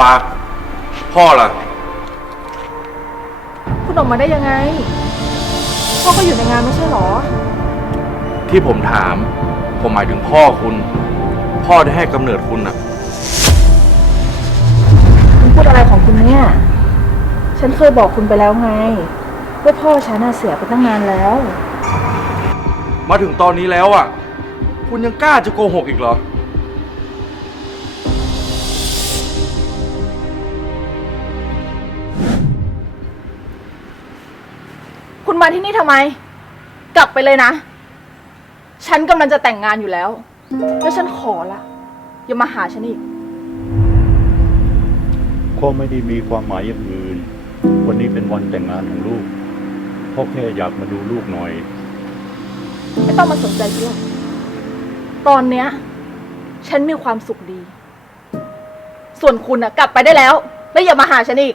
บา พ่อล่ะ คุณออกมาได้ยังไง พ่อก็อยู่ในงานไม่ใช่หรอ ที่ผมถาม ผมหมายถึงพ่อคุณ พ่อได้ให้กำเนิดคุณน่ะ คุณพูดอะไรของคุณเนี่ย ฉันเคยบอกคุณไปแล้วไง ว่าพ่อฉันน่ะเสียไปตั้งนานแล้ว มาถึงตอนนี้แล้วอะ คุณยังกล้าจะโกหกอีกเหรอ มาที่นี่ทำไม กลับไปเลยนะ ฉันกำลังจะแต่งงานอยู่แล้ว แล้วฉันขอละอย่ามาหาฉันอีก ก็ไม่ได้มีความหมายอย่างอื่น วันนี้เป็นวันแต่งงานของลูกพ่อแค่อยากมาดูลูกหน่อย ไม่ต้องมาสนใจฉันหรอกตอนเนี้ย ฉันมีความสุขดี ส่วนคุณอะกลับไปได้แล้ว แล้วอย่ามาหาฉันอีก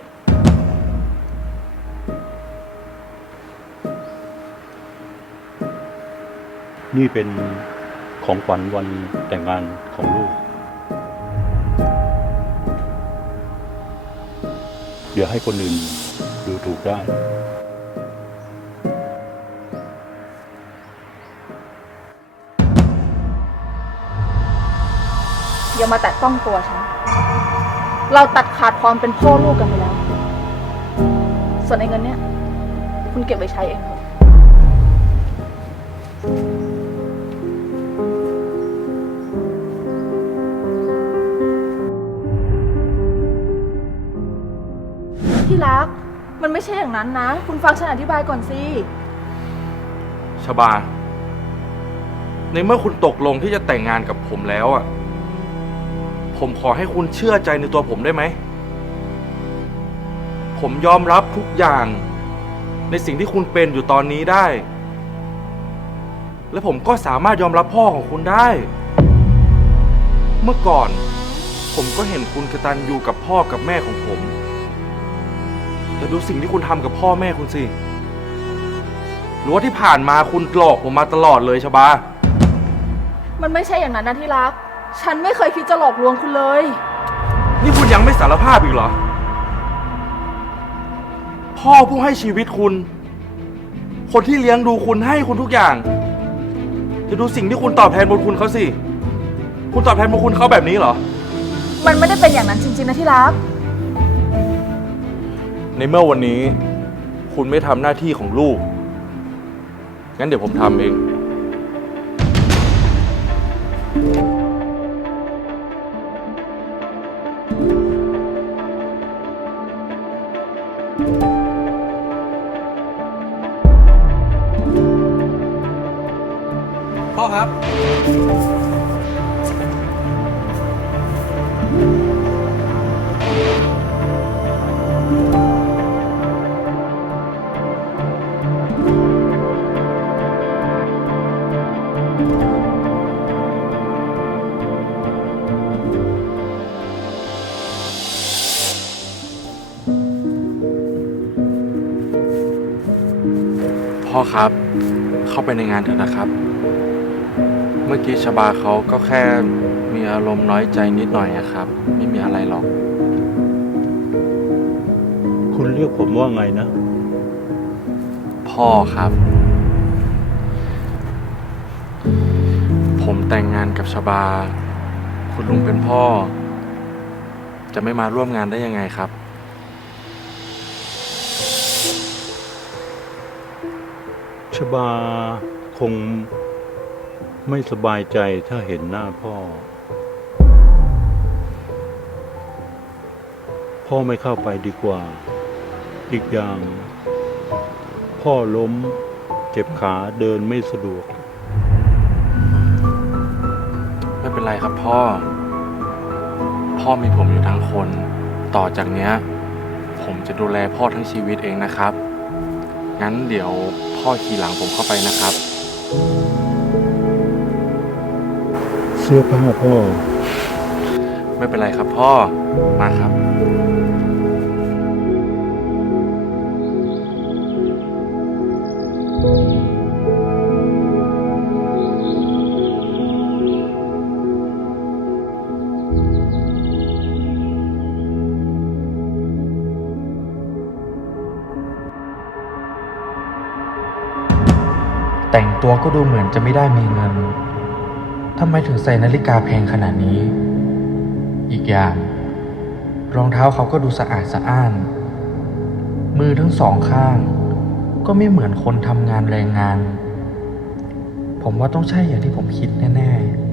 นี่เป็นของขวัญวันแต่งงานของลูก เดี๋ยวให้คนอื่นดูถูกได้อย่ามาแตะต้องตัวฉัน เราตัดขาดความเป็นพ่อลูกกันไปแล้ว ส่วนไอ้เงินเนี้ยคุณเก็บไว้ใช้เอง ไม่ใช่อย่างนั้นนะ คุณฟังฉันอธิบายก่อนสิ ชบา ในเมื่อคุณตกลงที่จะแต่งงานกับผมแล้วอะ ผมขอให้คุณเชื่อใจในตัวผมได้ไหม ผมยอมรับทุกอย่าง ในสิ่งที่คุณเป็นอยู่ตอนนี้ได้ และผมก็สามารถยอมรับพ่อของคุณได้ เมื่อก่อน ผมก็เห็นคุณกตัญญูกับพ่อกับแม่ของผม แต่ดูสิ่งที่คุณทำกับพ่อแม่คุณสิ หรือว่าที่ผ่านมาคุณหลอกผมมาตลอดเลยชบา มันไม่ใช่อย่างนั้นนะที่รัก ฉันไม่เคยคิดจะหลอกลวงคุณเลย นี่คุณยังไม่สารภาพอีกเหรอ พ่อผู้ให้ชีวิตคุณ คนที่เลี้ยงดูคุณให้คุณทุกอย่าง จะดูสิ่งที่คุณตอบแทนบุญคุณเขาสิ คุณตอบแทนบุญคุณเขาแบบนี้เหรอ มันไม่ได้เป็นอย่างนั้นจริงๆนะที่รัก ในเมื่อวันนี้ คุณไม่ทำหน้าที่ของลูก งั้นเดี๋ยวผมทำเอง พ่อครับ พ่อครับเข้าไปในงานเถอะนะครับ เมื่อกี้ชบาเขาก็แค่มีอารมณ์น้อยใจนิดหน่อยอะครับ ไม่มีอะไรหรอก คุณเรียกผมว่าไงนะ พ่อครับ แต่งงานกับชบา คุณลุงเป็นพ่อ จะไม่มาร่วมงานได้ยังไงครับ ชบาคงไม่สบายใจถ้าเห็นหน้าพ่อ พ่อไม่เข้าไปดีกว่า อีกอย่าง พ่อล้มเจ็บขาเดินไม่สะดวก ไม่เป็นไรครับพ่อ พ่อมีผมอยู่ทั้งคน ต่อจากเนี้ย ผมจะดูแลพ่อทั้งชีวิตเองนะครับ งั้นเดี๋ยวพ่อขี่หลังผมเข้าไปนะครับ เสื้อผ้าพ่อ ไม่เป็นไรครับพ่อ มาครับ แต่งตัวก็ดูเหมือนจะไม่ได้มีเงิน ทำไมถึงใส่นาฬิกาแพงขนาดนี้ อีกอย่าง รองเท้าเขาก็ดูสะอาดสะอ้าน มือทั้งสองข้าง ก็ไม่เหมือนคนทำงานแรงงาน ผมว่าต้องใช่อย่างที่ผมคิดแน่ๆ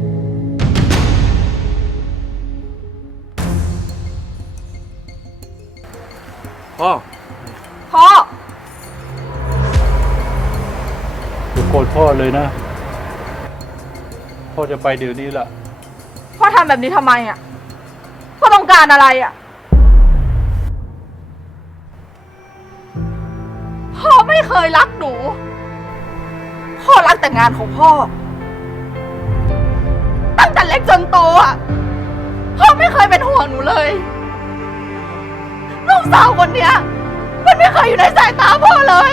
พ่อ รธพ่อเลยนะ พ่อจะไปเดี๋ยวนี้ละพ่อทำแบบนี้ทำไมอะ พ่อต้องการอะไรอะ พ่อไม่เคยรักหนู พ่อรักแต่งานของพ่อ ตั้งแต่เล็กจนโตอะ พ่อไม่เคยเป็นห่วงหนูเลย ลูกสาวคนเนี้ย มันไม่เคยอยู่ในสายตาพ่อเลย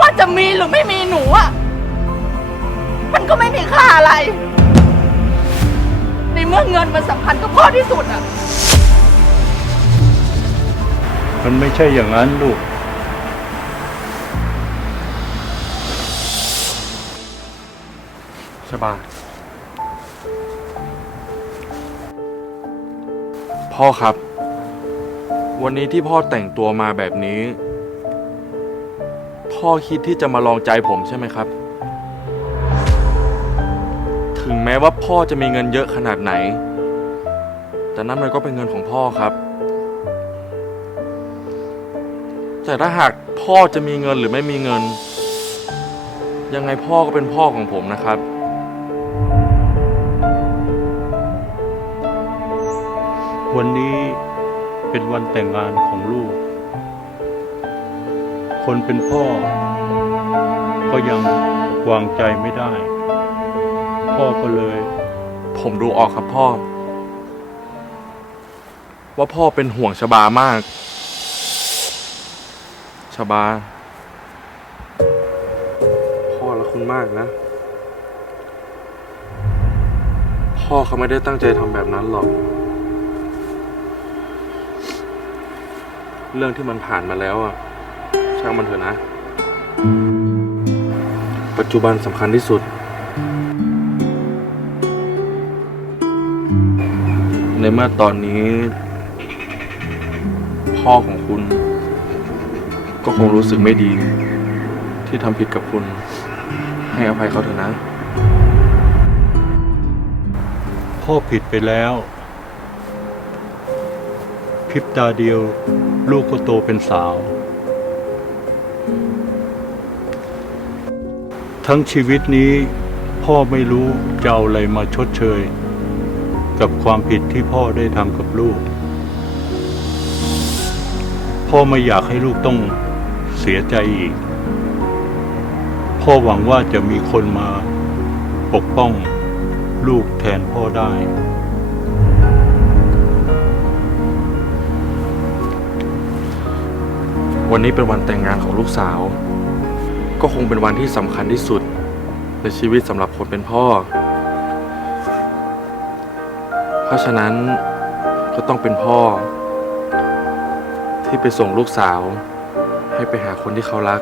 ว่าจะมีหรือไม่มีหนูอะมันก็ไม่มีค่าอะไร ในเมื่อเงินมันสำคัญกับพ่อที่สุดอะมันไม่ใช่อย่างนั้นลูก ชบา พ่อครับ วันนี้ที่พ่อแต่งตัวมาแบบนี้ พ่อคิดที่จะมาลองใจผมใช่ไหมครับ ถึงแม้ว่าพ่อจะมีเงินเยอะขนาดไหน แต่นั่นมันก็เป็นเงินของพ่อครับ แต่ถ้าหากพ่อจะมีเงินหรือไม่มีเงิน ยังไงพ่อก็เป็นพ่อของผมนะครับ วันนี้เป็นวันแต่งงานของลูก คนเป็นพ่อ ก็ยังวางใจไม่ได้ พ่อก็เลย ผมดูออกครับพ่อ ว่าพ่อเป็นห่วงชบามาก ชบา พ่อรักคุณมากนะ พ่อเขาไม่ได้ตั้งใจทำแบบนั้นหรอก เรื่องที่มันผ่านมาแล้วอะ ช่างมันเถอะนะ ปัจจุบันสำคัญที่สุด ในเมื่อตอนนี้ พ่อของคุณ ก็คงรู้สึกไม่ดี ที่ทำผิดกับคุณ ให้อภัยเขาเถอะนะ พ่อผิดไปแล้วพริบตาเดียว ลูกก็โตเป็นสาว ทั้งชีวิตนี้พ่อไม่รู้จะเอาอะไรมาชดเชย กับความผิดที่พ่อได้ทำกับลูก พ่อไม่อยากให้ลูกต้องเสียใจอีก พ่อหวังว่าจะมีคนมาปกป้องลูกแทนพ่อได้ วันนี้เป็นวันแต่งงานของลูกสาว ก็คงเป็นวันที่สำคัญที่สุด ในชีวิตสำหรับคนเป็นพ่อ เพราะฉะนั้นก็ต้องเป็นพ่อ ที่ไปส่งลูกสาว ให้ไปหาคนที่เขารัก